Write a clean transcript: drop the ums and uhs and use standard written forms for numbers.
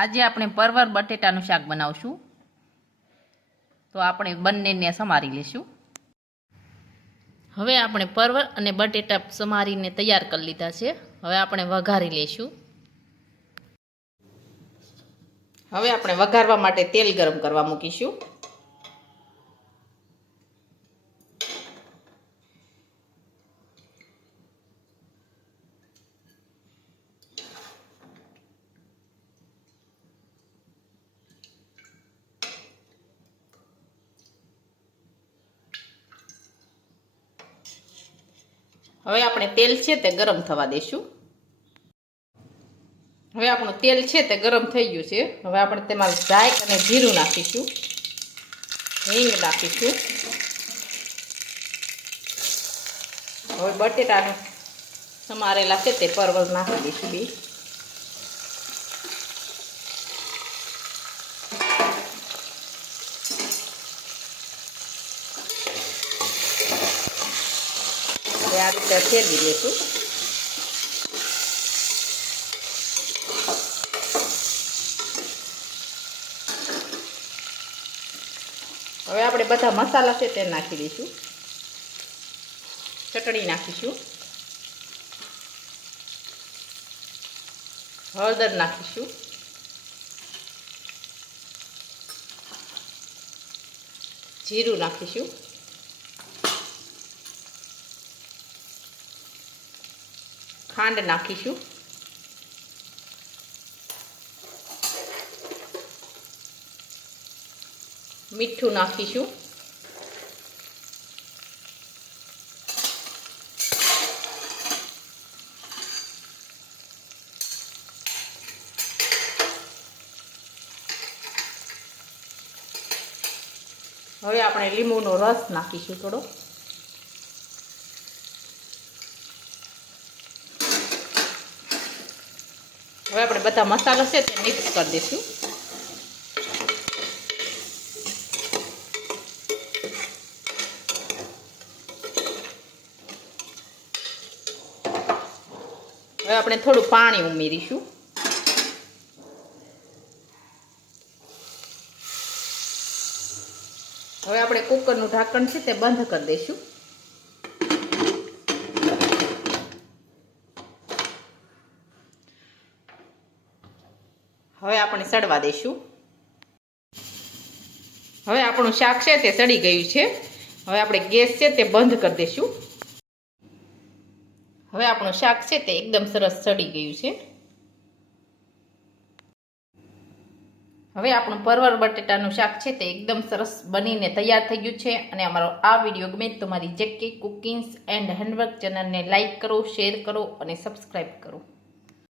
આજે આપણે પરવર બટેટાનું શાક બનાવશું. તો આપણે બંનેને સમારી લેશું. હવે આપણે પરવર અને બટેટા સમારીને તૈયાર કરી લીધા છે. હવે આપણે વઘારી લેશું. હવે આપણે વઘારવા માટે તેલ ગરમ કરવા મૂકીશું. હવે આપણે તેલ છે તે ગરમ થવા દઈશું. હવે આપણું તેલ છે તે ગરમ થઈ ગયું છે. હવે આપણે તેમાં રાઈ અને જીરું નાખીશું, હિંગ નાખીશું. હવે બટેટાનું સમારેલા છે તે પરવર નાખી દઈશું બે. આ રીતે ફેરવી દઈશું. હવે આપણે બધા મસાલા છે તે નાખી દઈશું. ચટણી નાખીશું, હળદર નાખીશું, જીરું નાખીશું, ખાંડ નાખીશું, મીઠું નાખીશું, હવે આપણે લીંબુનો રસ નાખીશું થોડો. હવે આપણે બધા મસાલા છે તે મિક્સ કરી દઈશું. હવે આપણે થોડું પાણી ઉમેરીશું. હવે આપણે કુકરનું ઢાંકણ છે તે બંધ કરી દઈશું. હવે આપણે સડવા દઈશું. હવે આપણું શાક છે તે સડી ગયું છે. હવે આપણે ગેસ છે તે બંધ કરી દઈશું. હવે આપણું શાક છે તે એકદમ સરસ સડી ગયું છે. હવે આપણું પરવર બટેટાનું શાક છે તે એકદમ સરસ બનીને તૈયાર થઈ ગયું છે. અને અમારો આ વિડીયો ગમે તો મારી જેકે કુકિંગ્સ એન્ડ હેન્ડવર્ક ચેનલને લાઈક કરો, શેર કરો અને સબસ્ક્રાઈબ કરો.